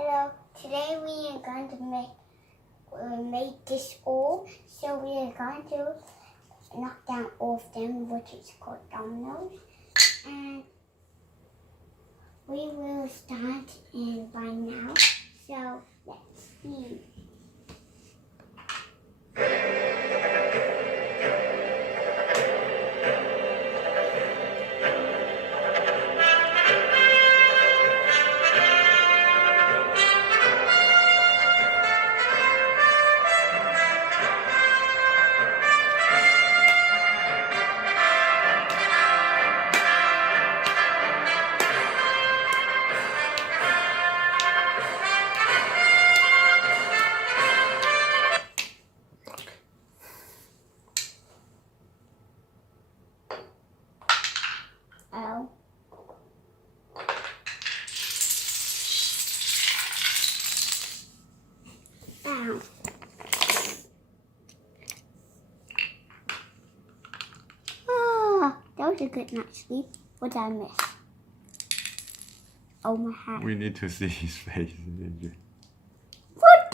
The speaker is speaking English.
Hello. Today we are going to make this all. So we are going to knock down all of them, which is called dominoes, and we will start in by now. So let's see. Oh. Ow. Ah, that was a good night's sleep. What did I miss? Oh, my hat. We need to see his face. What